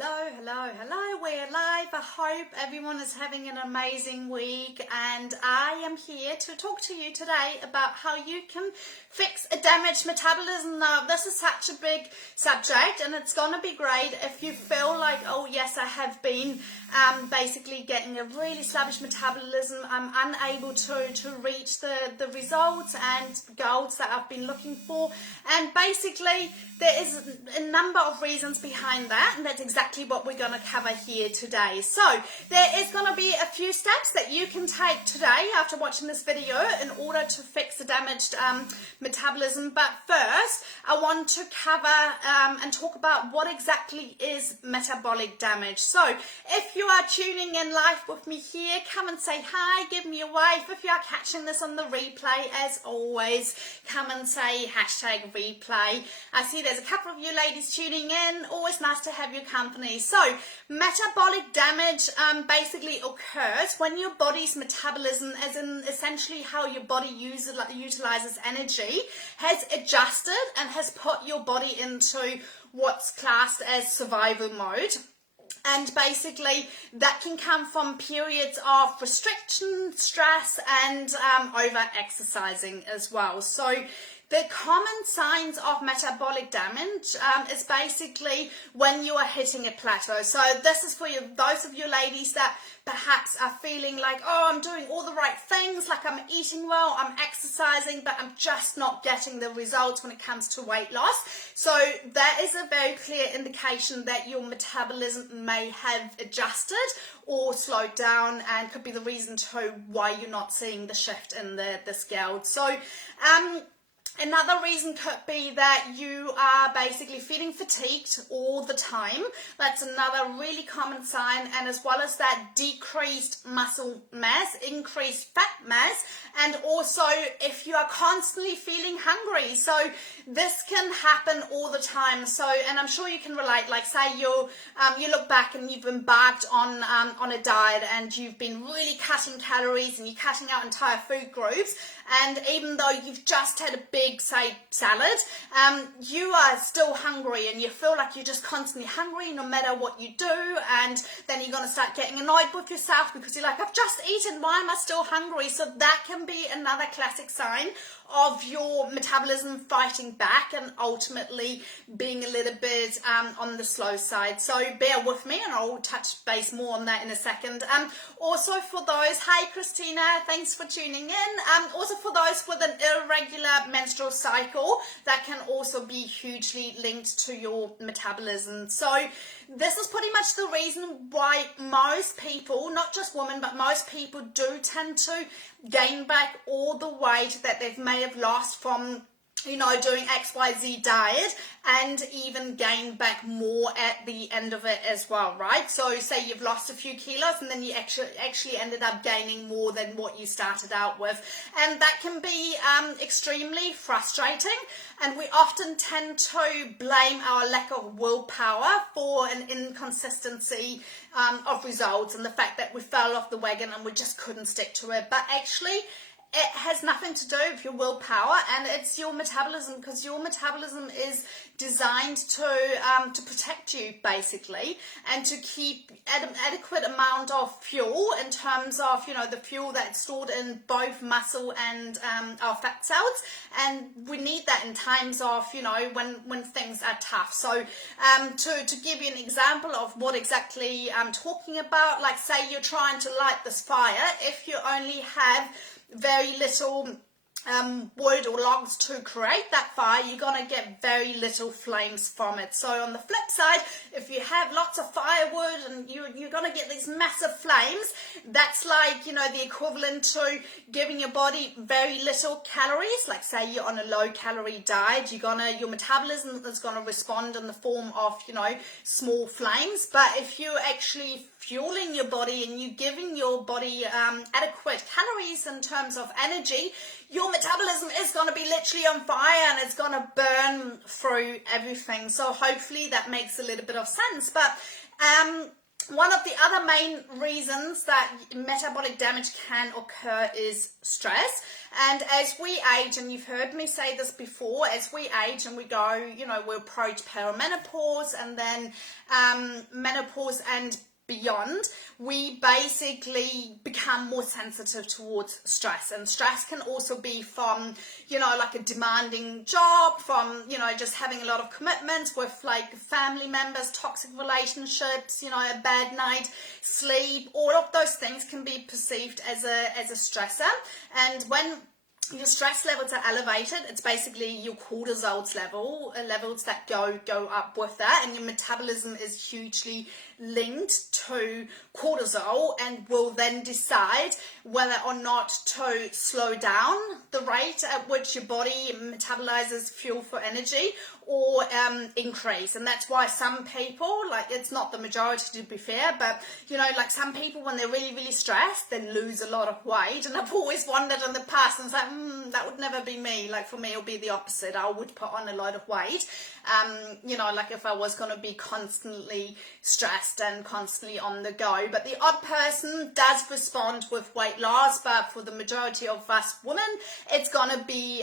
Hello, we're live. I hope everyone is having an amazing week, and I am here to talk to you today about how you can fix a damaged metabolism. Now, this is such a big subject, and it's going to be great if you feel like, oh yes, I have been basically getting a really sluggish metabolism. I'm unable to reach the results and goals that I've been looking for, and basically there is a number of reasons behind that, and that's exactly what we're going to cover here today. So there is going to be a few steps that you can take today after watching this video in order to fix the damaged metabolism. But first, I want to cover and talk about what exactly is metabolic damage. So if you are tuning in live with me here, come and say hi, give me a wave. If you are catching this on the replay, as always, come and say hashtag replay. I see there's a couple of you ladies tuning in. Always nice to have your company. So metabolic damage basically occurs when your body's metabolism, as in essentially how your body utilizes energy, has adjusted and has put your body into what's classed as survival mode. And basically that can come from periods of restriction, stress, and over exercising as well. So the common signs of metabolic damage is basically when you are hitting a plateau. So this is for those of you ladies that perhaps are feeling like, oh, I'm doing all the right things, like I'm eating well, I'm exercising, but I'm just not getting the results when it comes to weight loss. So that is a very clear indication that your metabolism may have adjusted or slowed down, and could be the reason to why you're not seeing the shift in the scale. So another reason could be that you are basically feeling fatigued all the time. That's another really common sign, and as well as that, decreased muscle mass, increased fat mass, and also if you are constantly feeling hungry. So this can happen all the time. So, and I'm sure you can relate, like say you look back and you've embarked on a diet and you've been really cutting calories and you're cutting out entire food groups, and even though you've just had a big, say, salad, you are still hungry and you feel like you're just constantly hungry no matter what you do, and then you're going to start getting annoyed with yourself because you're like, I've just eaten, why am I still hungry? So that can be another classic sign of your metabolism fighting back and ultimately being a little bit on the slow side. So bear with me and I'll touch base more on that in a second. Also for those, hey Christina, thanks for tuning in. Also for those with an irregular menstrual cycle, that can also be hugely linked to your metabolism. So this is pretty much the reason why most people, not just women, but most people do tend to gain back all the weight that they may have lost from, you know, doing XYZ diet, and even gain back more at the end of it as well, right? So say you've lost a few kilos and then you actually ended up gaining more than what you started out with. And that can be extremely frustrating, and we often tend to blame our lack of willpower for an inconsistency of results and the fact that we fell off the wagon and we just couldn't stick to it. But actually, it has nothing to do with your willpower, and it's your metabolism, because your metabolism is designed to protect you basically, and to keep an adequate amount of fuel in terms of, you know, the fuel that's stored in both muscle and our fat cells, and we need that in times of, you know, when things are tough. So to give you an example of what exactly I'm talking about, like say you're trying to light this fire, if you only have very little wood or logs to create that fire, you're going to get very little flames from it. So on the flip side, if you have lots of firewood and you're going to get these massive flames, that's like, you know, the equivalent to giving your body very little calories. Like say you're on a low calorie diet, your metabolism is going to respond in the form of, you know, small flames. But if you're actually fueling your body and you're giving your body adequate calories in terms of energy, your metabolism is going to be literally on fire and it's going to burn through everything. So hopefully that makes a little bit of sense. But One of the other main reasons that metabolic damage can occur is stress. And as we age, and you've heard me say this before, as we age and we go, we approach perimenopause and then menopause and beyond, we basically become more sensitive towards stress. And stress can also be from, like a demanding job, from, just having a lot of commitments with like family members, toxic relationships, a bad night sleep. All of those things can be perceived as a stressor. And when your stress levels are elevated, it's basically your cortisol levels that go up with that, and your metabolism is hugely linked to cortisol and will then decide whether or not to slow down the rate at which your body metabolizes fuel for energy or increase. And that's why some people, like, it's not the majority to be fair, but like some people, when they're really, really stressed, they lose a lot of weight. And I've always wondered in the past, and it's like, that would never be me. Like, for me, it'll be the opposite. I would put on a lot of weight, like if I was going to be constantly stressed and constantly on the go. But the odd person does respond with weight loss, but for the majority of us women, it's going to be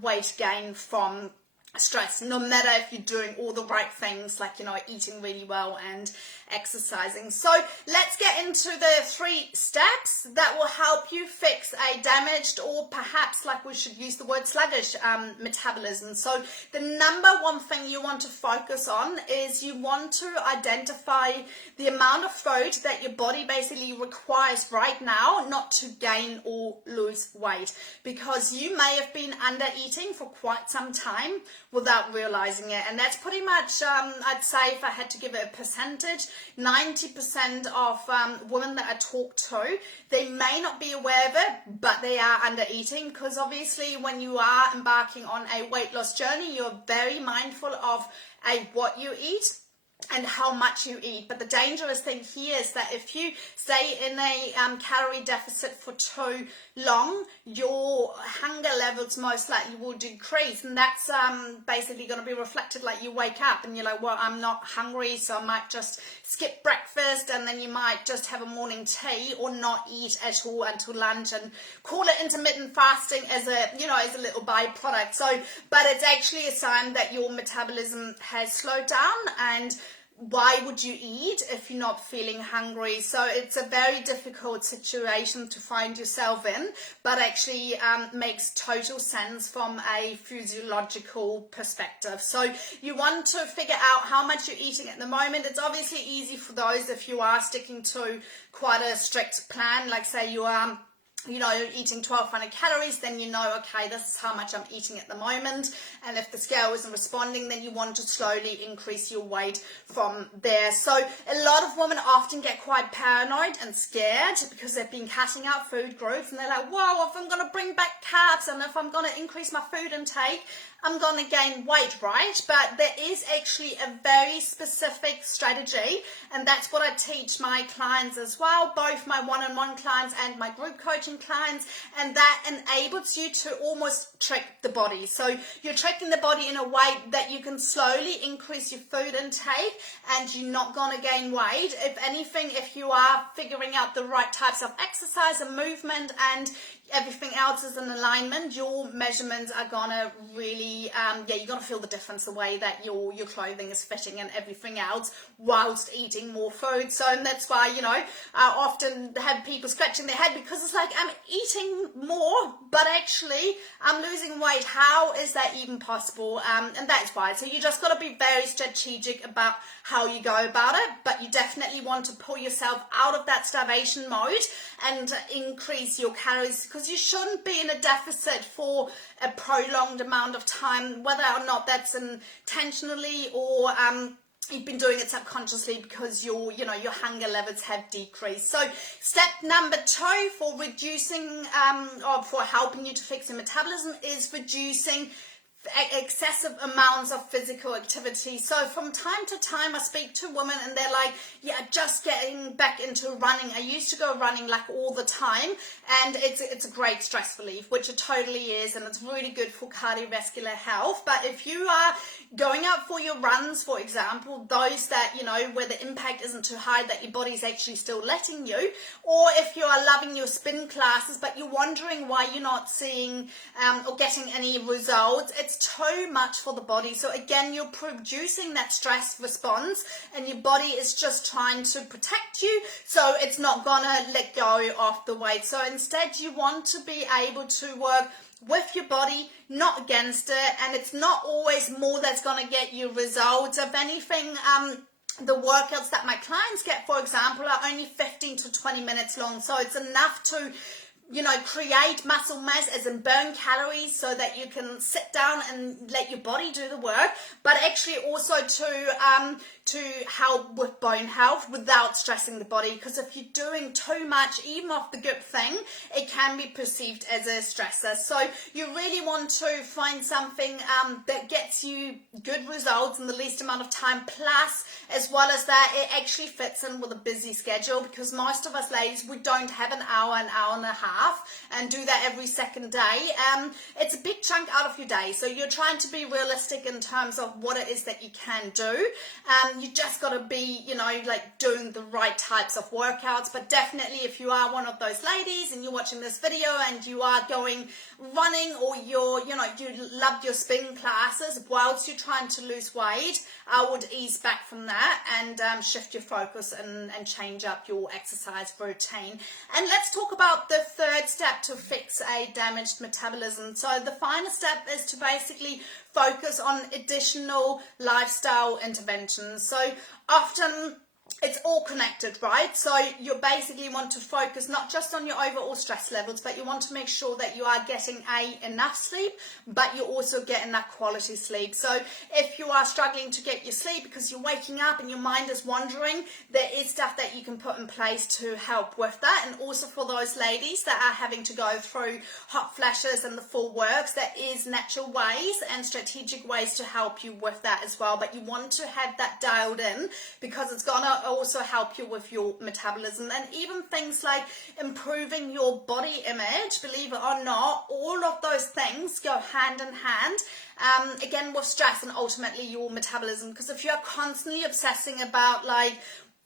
weight gain from stress, no matter if you're doing all the right things, like eating really well and exercising. So let's get into the 3 steps that will help you fix a damaged, or perhaps, like, we should use the word sluggish, metabolism. So the number one thing you want to focus on is you want to identify the amount of food that your body basically requires right now, not to gain or lose weight, because you may have been under eating for quite some time without realizing it. And that's pretty much, I'd say, if I had to give it a percentage, 90% of women that I talk to, they may not be aware of it, but they are under eating, because obviously when you are embarking on a weight loss journey, you're very mindful of what you eat and how much you eat. But the dangerous thing here is that if you stay in a calorie deficit for too long, your hunger levels most likely will decrease, and that's basically going to be reflected. Like, you wake up and you're like, well, I'm not hungry, so I might just skip breakfast, and then you might just have a morning tea or not eat at all until lunch, and call it intermittent fasting as a little byproduct. So, but it's actually a sign that your metabolism has slowed down. And why would you eat if you're not feeling hungry? So it's a very difficult situation to find yourself in, but actually makes total sense from a physiological perspective. So you want to figure out how much you're eating at the moment. It's obviously easy for those if you are sticking to quite a strict plan, like say you are eating 1200 calories, then okay, this is how much I'm eating at the moment. And if the scale isn't responding, then you want to slowly increase your weight from there. So a lot of women often get quite paranoid and scared because they've been cutting out food groups, and they're like, whoa, if I'm going to bring back carbs and if I'm going to increase my food intake, I'm going to gain weight, right? But there is actually a very specific strategy, and that's what I teach my clients as well, both my one-on-one clients and my group coaching clients, and that enables you to almost trick the body. So you're tricking the body in a way that you can slowly increase your food intake and you're not going to gain weight. If anything, if you are figuring out the right types of exercise and movement and everything else is in alignment, your measurements are gonna really you're gonna feel the difference, the way that your clothing is fitting and everything else, whilst eating more food. So, and that's why I often have people scratching their head, because it's like, I'm eating more but actually I'm losing weight. How is that even possible? And that's why. So you just got to be very strategic about how you go about it, but you definitely want to pull yourself out of that starvation mode and increase your calories, because you shouldn't be in a deficit for a prolonged amount of time, whether or not that's intentionally or you've been doing it subconsciously because your hunger levels have decreased. So step number 2 for reducing or for helping you to fix your metabolism is reducing excessive amounts of physical activity. So from time to time I speak to women and they're like, yeah, just getting back into running. I used to go running like all the time, and it's a great stress relief, which it totally is, and it's really good for cardiovascular health. But if you are going out for your runs, for example, those that, you know, where the impact isn't too high, that your body's actually still letting you, or if you are loving your spin classes but you're wondering why you're not seeing or getting any results, it's too much for the body. So again, you're producing that stress response and your body is just trying to protect you, so it's not gonna let go of the weight. So instead you want to be able to work with your body, not against it, and it's not always more that's going to get you results. If anything, the workouts that my clients get, for example, are only 15 to 20 minutes long, so it's enough to, you know, create muscle mass, as in burn calories, so that you can sit down and let your body do the work, but actually also to help with bone health without stressing the body. Because if you're doing too much, even of the good thing, it can be perceived as a stressor. So you really want to find something that gets you good results in the least amount of time, plus as well as that it actually fits in with a busy schedule, because most of us ladies, we don't have an hour and a half and do that every second day. It's a big chunk out of your day, so you're trying to be realistic in terms of what it is that you can do. You just got to be, you know, like doing the right types of workouts. But definitely, if you are one of those ladies and you're watching this video and you are going running, or you're, you know, you love your spin classes whilst you're trying to lose weight, I would ease back from that and shift your focus and change up your exercise routine. And let's talk about the third step to fix a damaged metabolism. So the final step is to basically focus on additional lifestyle interventions. So often it's all connected, right? So you basically want to focus not just on your overall stress levels, but you want to make sure that you are getting enough sleep, but you're also getting that quality sleep. So if you are struggling to get your sleep because you're waking up and your mind is wandering, there is stuff that you can put in place to help with that. And also for those ladies that are having to go through hot flashes and the full works, there is natural ways and strategic ways to help you with that as well. But you want to have that dialed in, because it's gonna also help you with your metabolism. And even things like improving your body image, believe it or not, all of those things go hand in hand, again with stress and ultimately your metabolism. Because if you're constantly obsessing about like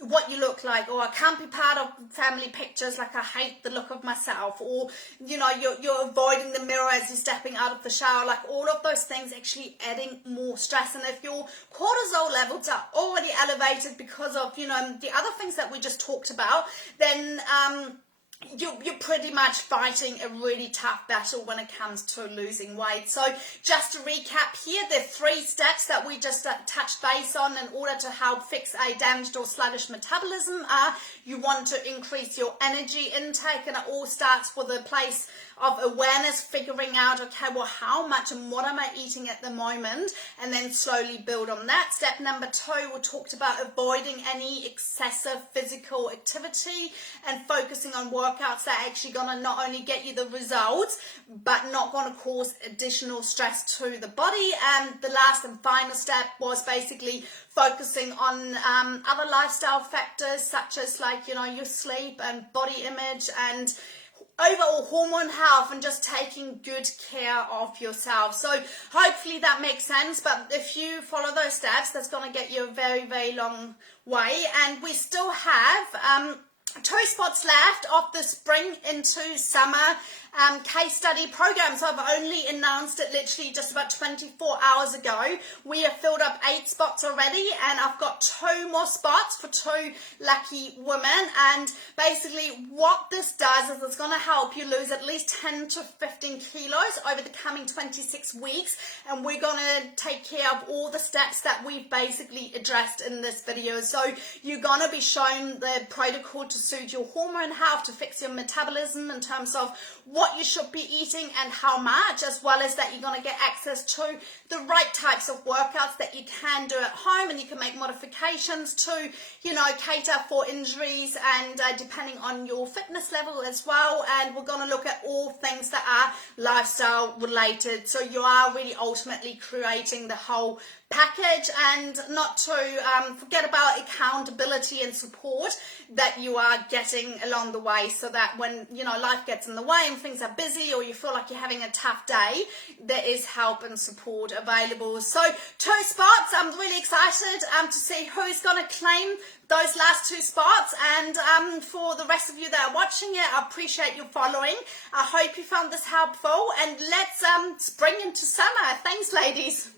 what you look like, or I can't be part of family pictures, like I hate the look of myself, or you know, you're avoiding the mirror as you're stepping out of the shower, like all of those things actually adding more stress. And if your cortisol levels are already elevated because of, you know, the other things that we just talked about, then you're pretty much fighting a really tough battle when it comes to losing weight. So just to recap here, the 3 steps that we just touched base on in order to help fix a damaged or sluggish metabolism are: you want to increase your energy intake, and it all starts with a place of awareness, figuring out, okay, well, how much and what am I eating at the moment, and then slowly build on that. Step number 2, we talked about avoiding any excessive physical activity and focusing on workouts that are actually going to not only get you the results, but not going to cause additional stress to the body. And the last and final step was basically focusing on other lifestyle factors, such as like, you know, your sleep and body image and overall hormone health, and just taking good care of yourself. So hopefully that makes sense. But if you follow those steps, that's going to get you a very, very long way. And we still have 2 spots left of the spring into summer case study program. So I've only announced it literally just about 24 hours ago. We have filled up 8 spots already, and I've got 2 more spots for 2 lucky women. And basically what this does is it's going to help you lose at least 10 to 15 kilos over the coming 26 weeks. And we're going to take care of all the steps that we've basically addressed in this video. So you're going to be shown the protocol to to suit your hormone health, to fix your metabolism in terms of what you should be eating and how much, as well as that you're going to get access to the right types of workouts that you can do at home, and you can make modifications to, you know, cater for injuries and depending on your fitness level as well. And we're going to look at all things that are lifestyle related, so you are really ultimately creating the whole package, and not to forget about accountability and support that you are getting along the way, so that when, you know, life gets in the way and things are busy, or you feel like you're having a tough day, there is help and support available. So 2 spots, I'm really excited to see who's going to claim those last 2 spots. And for the rest of you that are watching it, I appreciate your following. I hope you found this helpful, and let's spring into summer. Thanks, ladies.